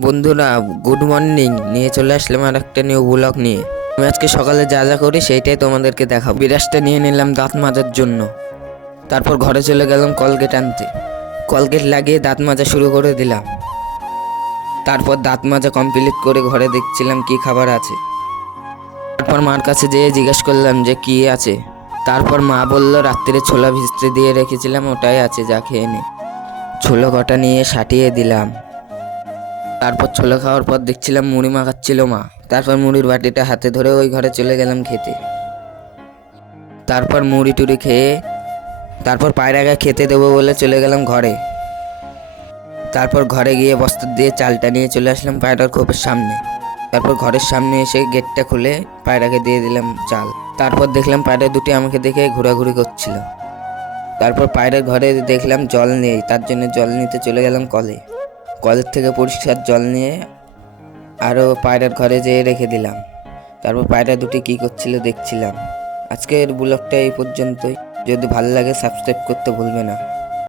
বন্ধুরা, good morning. নিয়ে চলে আসলাম আর একটা নিউ ব্লগ নিয়ে। আমি আজকে সকালে যা যা করি সেইটাই তোমাদেরকে দেখাবো। বিরাজটা নিয়ে নিলাম দাঁত মাজার জন্য। তারপর ঘরে চলে গেলাম কলগেট আনতে। কলগেট লাগিয়ে দাঁত মাজা শুরু করে দিলাম। তারপর দাঁত মাজা কমপ্লিট করে ঘরে দেখছিলাম কি খাবার আছে। তারপর মার কাছে যেয়ে জিজ্ঞেস করলাম যে কি আছে। তারপর মা বলল রাত্রে ছোলা ভিজতে দিয়ে রেখেছিলাম, ওটাই আছে, যা খেয়ে নে। ছোলা কটা নিয়ে সাটিয়ে দিলাম। তারপর ছোলা খাওয়ার পর দেখছিলাম মুড়ি মাখাচ্ছিল মা। তারপর মুড়ির বাটিটা হাতে ধরে ওই ঘরে চলে গেলাম খেতে। তারপর মুড়ি টুড়ি খেয়ে তারপর পায়রাকে খেতে দেবো বলে চলে গেলাম ঘরে। তারপর ঘরে গিয়ে বস্তা দিয়ে চালটা নিয়ে চলে আসলাম পায়রার খোপের সামনে। তারপর ঘরের সামনে এসে গেটটা খুলে পায়রাকে দিয়ে দিলাম চাল। তারপর দেখলাম পায়রা দুটি আমাকে দেখে ঘোরাঘুরি করছিল। তারপর পায়রার ঘরে দেখলাম জল নেই, তার জন্য জল নিতে চলে গেলাম কলে। কলের থেকে পরিষ্কার জল নিয়ে আরও পায়রার ঘরে যেয়ে রেখে দিলাম। তারপর পায়রা দুটি কী করছিল দেখছিলাম। আজকের ব্লগটা এই পর্যন্তই। যদি ভালো লাগে সাবস্ক্রাইব করতে ভুলবে না।